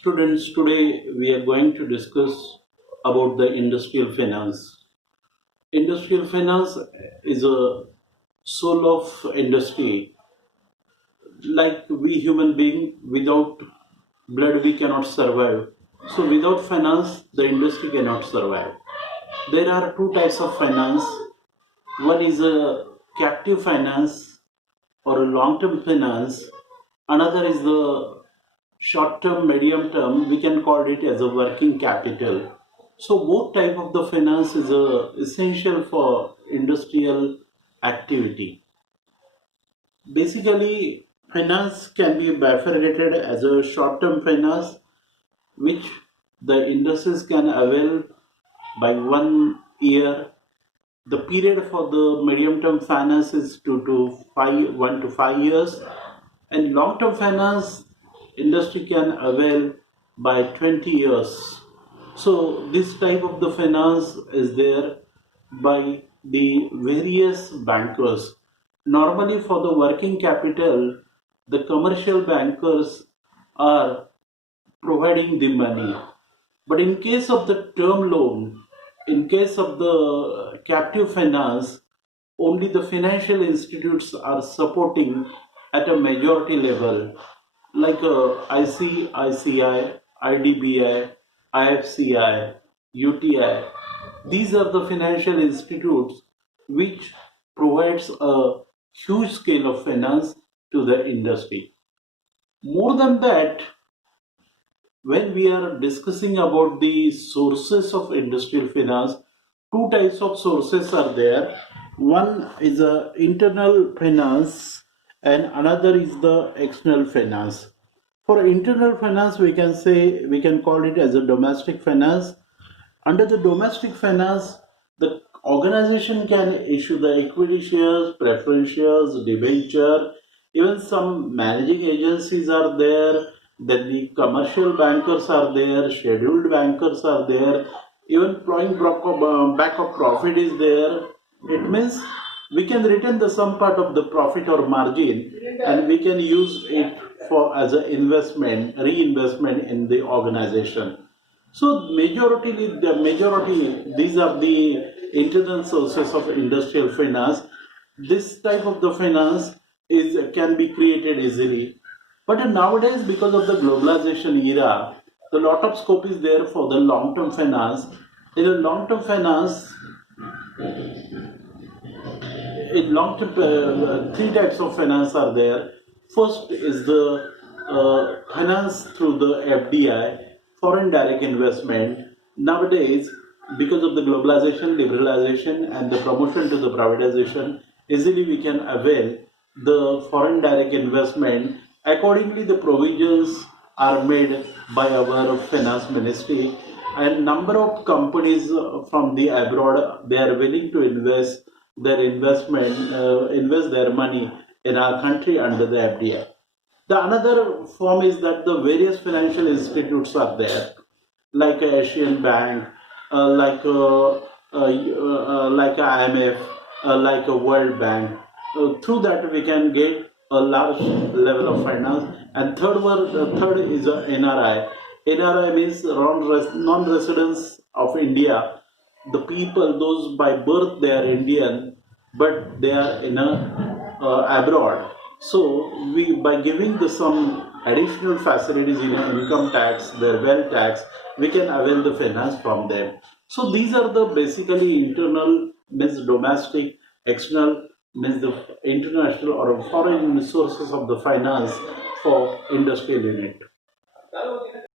Students, today we are going to discuss about the industrial finance. Industrial finance is a soul of industry. Like we human being, without blood we cannot survive. So without finance, the industry cannot survive. There are two types of finance. One is a captive finance or a long-term finance. Another is the short term, medium term, we can call it as a working capital. So both type of the finance is essential for industrial activity. Basically, finance can be bifurcated as a short term finance, which the industries can avail by 1 year. The period for the medium term finance is 1 to 5 years, and long term finance industry can avail by 20 years. So this type of the finance is there by the various bankers. Normally for the working capital, the commercial bankers are providing the money. But in case of the term loan, in case of the captive finance, only the financial institutes are supporting at a majority level, like ICICI, IDBI, IFCI, UTI. These are the financial institutes which provides a huge scale of finance to the industry. More than that, when we are discussing about the sources of industrial finance, two types of sources are there. One is a internal finance and another is the external finance. For internal finance, we can call it as a domestic finance. Under the domestic finance, the organization can issue the equity shares, preference shares, debenture, even some managing agencies are there, then the commercial bankers are there, scheduled bankers are there, even plowing back of profit is there. It means we can retain the some part of the profit or margin and we can use it for as an investment, reinvestment in the organization. So these are the internal sources of industrial finance. This type of the finance is can be created easily. But nowadays, because of the globalization era, the lot of scope is there for the long-term finance. In a long-term finance, in long-term, three types of finance are there. First is the finance through the FDI, foreign direct investment. Nowadays, because of the globalization, liberalization, and the promotion to the privatization, easily we can avail the foreign direct investment. Accordingly, the provisions are made by our finance ministry, and number of companies from the abroad, they are willing to invest their money in our country under the FDI. The another form is that the various financial institutes are there, like a Asian Bank, like a IMF, like a World Bank. Through that, we can get a large level of finance. And third is a NRI. NRI means non-residents of India. The people, those by birth they are Indian, but they are in a abroad. So we by giving the some additional facilities in income tax, their wealth tax, we can avail the finance from them. So these are the basically internal means domestic, external means the international or foreign sources of the finance for industrial unit.